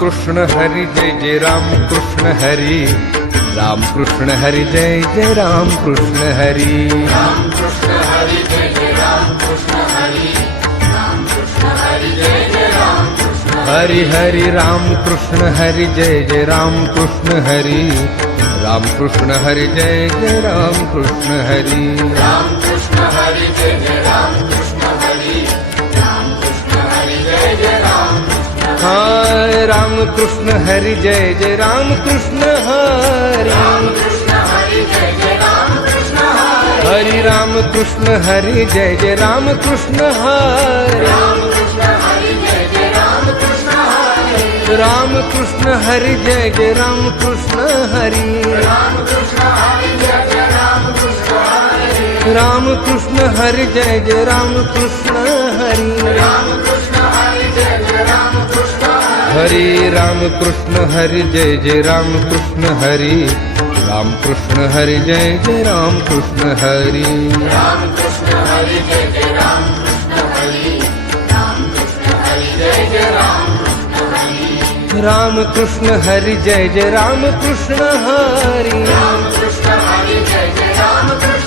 कृष्ण हरी जय जय राम कृष्ण हरी, राम कृष्ण हरी जय जय राम कृष्ण हरी, राम कृष्ण हरी जय जय राम कृष्ण हरी, राम कृष्ण हरी जय जय राम कृष्ण हरि हरि राम कृष्ण हरि जय जय राम कृष्ण हरि, राम कृष्ण हरि जय जय राम कृष्ण हरि, राम कृष्ण हरी जय जय राम कृष्ण हरी, राम कृष्ण हरी जय जय राम कृष्ण हाय राम कृष्ण हरि जय जय राम कृष्ण हरि, राम कृष्ण हरी जय जय राम कृष्ण हरी, हरि राम कृष्ण हरि जय जय राम कृष्ण हरि, राम कृष्ण हरी जय जय राम कृष्ण हरी, राम कृष्ण हरि जय जय राम कृष्ण हरि, राम कृष्ण हरी जय जय राम कृष्ण हरी, राम कृष्ण हरि जय जय राम कृष्ण हरि, राम कृष्ण हरी जय जय राम कृष्ण हरी, हरि राम कृष्ण हरि जय जय राम कृष्ण हरि, राम कृष्ण हरि जय जय राम कृष्ण हरि, राम कृष्ण हरी जय जय राम कृष्ण हरी, राम कृष्ण हरी जय जय राम कृष्ण हरी, राम कृष्ण हरि जय जय राम कृष्ण हरि, राम कृष्ण हरी जय जय राम कृष्ण